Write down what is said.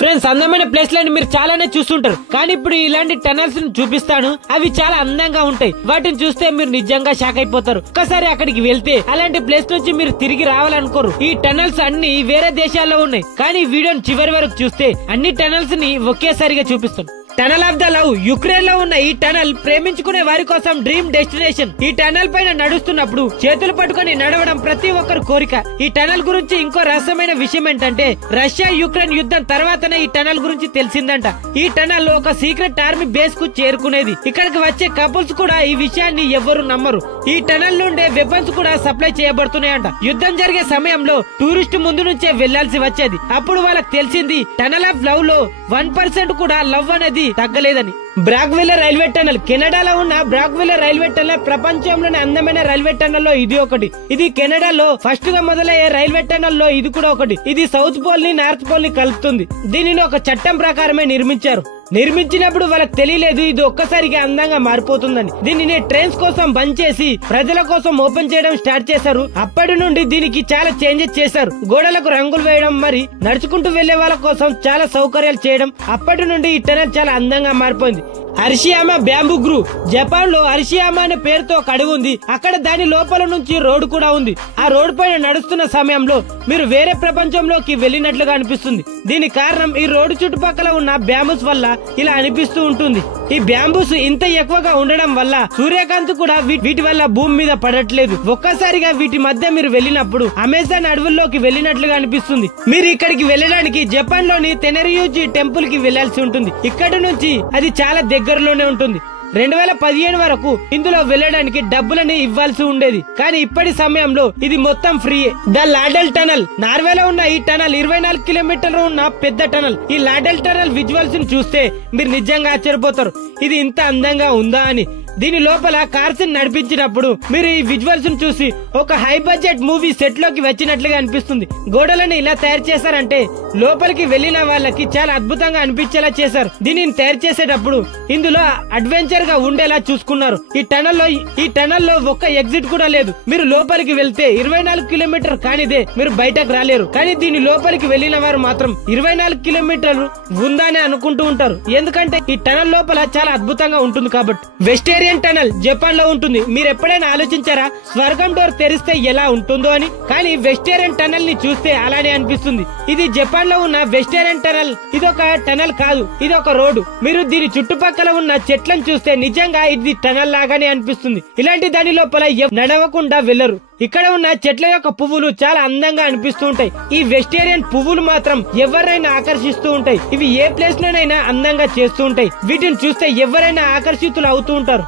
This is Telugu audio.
ఫ్రెండ్స్, అందమైన ప్లేస్ లని మీరు చాలానే చూస్తుంటారు, కానీ ఇప్పుడు ఇలాంటి టనల్స్ ని చూపిస్తాను. అవి చాలా అందంగా ఉంటాయి. వాటిని చూస్తే మీరు నిజంగా షాక్ అయిపోతారు. ఒక్కసారి అక్కడికి వెళ్తే అలాంటి ప్లేస్ నుంచి మీరు తిరిగి రావాలనుకోరు. ఈ టనల్స్ అన్ని వేరే దేశాల్లో ఉన్నాయి, కానీ ఈ వీడియోని చివరి వరకు చూస్తే అన్ని టనల్స్ ని ఒకేసారిగా చూపిస్తాను. Tunnel of the love, Ukraine లో ఉన్న ఈ టనల్ ప్రేమించుకునే వారి కోసం డ్రీమ్ డెస్టినేషన్. ఈ టనల్ పైన నడుస్తున్నప్పుడు చేతులు పట్టుకుని నడవడం ప్రతి ఒక్కరి కోరిక. ఈ టనల్ గురించి ఇంకో రహస్యమైన విషయం ఏంటంటే, రష్యా యుక్రెయిన్ యుద్ధం తర్వాతనే ఈ టనల్ గురించి తెలిసిందంట. ఈ టనల్ ఒక సీక్రెట్ ఆర్మీ బేస్ కు చేరుకునేది. ఇక్కడికి వచ్చే కపుల్స్ కూడా ఈ విషయాన్ని ఎవ్వరు నమ్మరు. ఈ టనల్ నుండే వెపన్స్ కూడా సప్లై చేయబడుతున్నాయంట. యుద్ధం జరిగే సమయంలో టూరిస్ట్ ముందు నుంచే వెళ్లాల్సి వచ్చేది. అప్పుడు వాళ్ళకి తెలిసింది టనల్ ఆఫ్ లవ్ లో 1% కూడా లవ్ అనేది తగ్గలేదని. బ్రాగ్విల్లర్ రైల్వే టనల్, కెనడాలో ఉన్న బ్రాగ్విల్లర్ రైల్వే టనల్ ప్రపంచంలోనే అందమైన రైల్వే టనల్ లో ఇది ఒకటి. ఇది కెనడాలో ఫస్ట్ గా మొదలయ్యే రైల్వే టనల్ లో ఇది కూడా ఒకటి. ఇది సౌత్ పోల్ ని నార్త్ పోల్ ని కలుపుతుంది. దీనిని ఒక చట్టం ప్రకారమే నిర్మించారు. నిర్మించినప్పుడు వాళ్ళకి తెలియలేదు ఇది ఒక్కసారిగా అందంగా మారిపోతుందని. దీనిని ట్రైన్స్ కోసం బంద్ చేసి ప్రజల కోసం ఓపెన్ చేయడం స్టార్ట్ చేశారు. అప్పటి నుండి దీనికి చాలా చేంజెస్ చేశారు. గోడలకు రంగులు వేయడం, మరి నడుచుకుంటూ వెళ్లే వాళ్ళ కోసం చాలా సౌకర్యాలు చేయడం. అప్పటి నుండి ఈ టనల్ చాలా అందంగా మారిపోయింది. అరిషియామా బ్యాంబూ గ్రూవ్, జపాన్ లో అరిషియామా అనే పేరుతో ఒక అడవి ఉంది. అక్కడ దాని లోపల నుంచి రోడ్డు కూడా ఉంది. ఆ రోడ్డు పైన నడుస్తున్న సమయంలో మీరు వేరే ప్రపంచంలోకి వెళ్ళినట్లుగా అనిపిస్తుంది. దీని కారణం ఈ రోడ్డు చుట్టుపక్కల ఉన్న బ్యాంబూస్ వల్ల ఇలా అనిపిస్తూ ఉంటుంది. ఈ బ్యాంబూస్ ఇంత ఎక్కువగా ఉండడం వల్ల సూర్యకాంతి కూడా వీటి వల్ల భూమి మీద పడట్లేదు. ఒక్కసారిగా వీటి మధ్య మీరు వెళ్ళినప్పుడు అమెజాన్ అడవుల్లోకి వెళ్ళినట్లుగా అనిపిస్తుంది. మీరు ఇక్కడికి వెళ్ళడానికి జపాన్ లోని తెనరియూజీ టెంపుల్ కి వెళ్లాల్సి ఉంటుంది. ఇక్కడి నుంచి అది చాలా దగ్గరలోనే ఉంటుంది. 2015 వరకు ఇందులో వెళ్ళడానికి డబ్బులని ఇవ్వాల్సి ఉండేది, కానీ ఇప్పటి సమయంలో ఇది మొత్తం ఫ్రీ. ద లాడెల్ టనల్, నార్వేలో ఉన్న ఈ టనల్ 24 కిలోమీటర్లు ఉన్న పెద్ద టనల్. ఈ లాడెల్ టనల్ విజువల్స్ ని చూస్తే మీరు నిజంగా ఆశ్చర్యపోతారు, ఇది ఇంత అందంగా ఉందా అని. దీని లోపల కార్స్ నడిపించినప్పుడు మీరు ఈ విజువల్స్ ను చూసి ఒక హై బడ్జెట్ మూవీ సెట్ లోకి వచ్చినట్లుగా అనిపిస్తుంది. గోడలను ఇలా తయారు చేశారంటే లోపలికి వెళ్లిన వాళ్ళకి చాలా అద్భుతంగా అనిపించేలా చేశారు. దీనిని తయారు చేసేటప్పుడు ఇందులో అడ్వెంచర్ గా ఉండేలా చూసుకున్నారు. ఈ టనల్ లో ఒక్క ఎగ్జిట్ కూడా లేదు. మీరు లోపలికి వెళ్తే 24 కిలోమీటర్ కానిదే మీరు బయటకు రాలేరు. కానీ దీని లోపలికి వెళ్లిన వారు మాత్రం 24 కిలోమీటర్లు ఉందని అనుకుంటూ ఉంటారు, ఎందుకంటే ఈ టనల్ లోపల చాలా అద్భుతంగా ఉంటుంది కాబట్టి. వెస్టేరియన్ టనల్ జపాన్ లో ఉంటుంది. మీరు ఎప్పుడైనా ఆలోచించారా స్వర్గం డోర్ తెరిస్తే ఎలా ఉంటుందో అని? కానీ వెస్టేరియన్ టనల్ ని చూస్తే అలానే అనిపిస్తుంది. ఇది జపాన్ లో ఉన్న వెస్టేరియన్ టనల్. ఇది ఒక టనల్ కాదు, ఇది ఒక రోడ్డు. మీరు దీని చుట్టుపక్కల ఉన్న చెట్లను చూస్తే నిజంగా ఇది టనల్ లాగానే అనిపిస్తుంది. ఇలాంటి దాని లోపల నడవకుండా వెళ్లరు. ఇక్కడ ఉన్న చెట్ల యొక్క పువ్వులు చాలా అందంగా అనిపిస్తూ ఉంటాయి. ఈ వెస్టేరియన్ పువ్వులు మాత్రం ఎవరైనా ఆకర్షిస్తూ ఉంటాయి. ఇవి ఏ ప్లేస్ లోనైనా అందంగా చేస్తూ ఉంటాయి. వీటిని చూస్తే ఎవరైనా ఆకర్షితులు అవుతూ ఉంటారు.